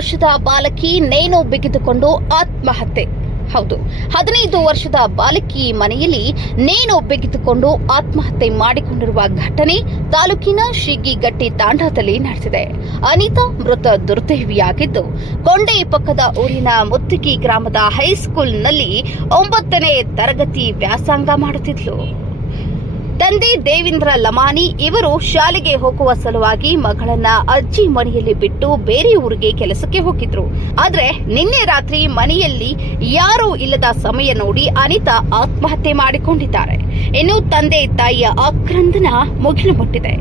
ವರ್ಷದ ಬಾಲಕಿ ನೇಣು ಬಿಗಿದುಕೊಂಡು ಆತ್ಮಹತ್ಯೆ. ಹೌದು, 15 ವರ್ಷದ ಬಾಲಕಿ ಮನೆಯಲ್ಲಿ ನೇಣು ಬಿಗಿದುಕೊಂಡು ಆತ್ಮಹತ್ಯೆ ಮಾಡಿಕೊಂಡಿರುವ ಘಟನೆ ತಾಲೂಕಿನ ಶಿಗ್ಗಿಗಟ್ಟಿ ತಾಂಡಾದಲ್ಲಿ ನಡೆದಿದೆ. ಅನಿತಾ ಮೃತ ದುರ್ದೈವಿಯಾಗಿದ್ದು, ಕೊಂಡೆ ಪಕ್ಕದ ಊರಿನ ಮುತ್ತಿಗಿ ಗ್ರಾಮದ ಹೈಸ್ಕೂಲ್ನಲ್ಲಿ 9ನೇ ತರಗತಿ ವ್ಯಾಸಂಗ ಮಾಡುತ್ತಿದ್ಲು. ತಂದೆ ದೇವೇಂದ್ರ ಲಮಾನಿ ಇವರು ಶಾಲೆಗೆ ಹೋಗುವ ಸಲುವಾಗಿ ಮಗಳನ್ನ ಅಜ್ಜಿ ಮನೆಯಲ್ಲಿ ಬಿಟ್ಟು ಬೇರೆ ಊರಿಗೆ ಕೆಲಸಕ್ಕೆ ಹೋಗಿದ್ರು. ಆದ್ರೆ ನಿನ್ನೆ ರಾತ್ರಿ ಮನೆಯಲ್ಲಿ ಯಾರೂ ಇಲ್ಲದ ಸಮಯ ನೋಡಿ ಅನಿತಾ ಆತ್ಮಹತ್ಯೆ ಮಾಡಿಕೊಂಡಿದ್ದಾರೆ. ಇನ್ನು ತಂದೆ ತಾಯಿಯ ಆಕ್ರಂದನ ಮುಗಿಲು ಮುಟ್ಟಿದೆ.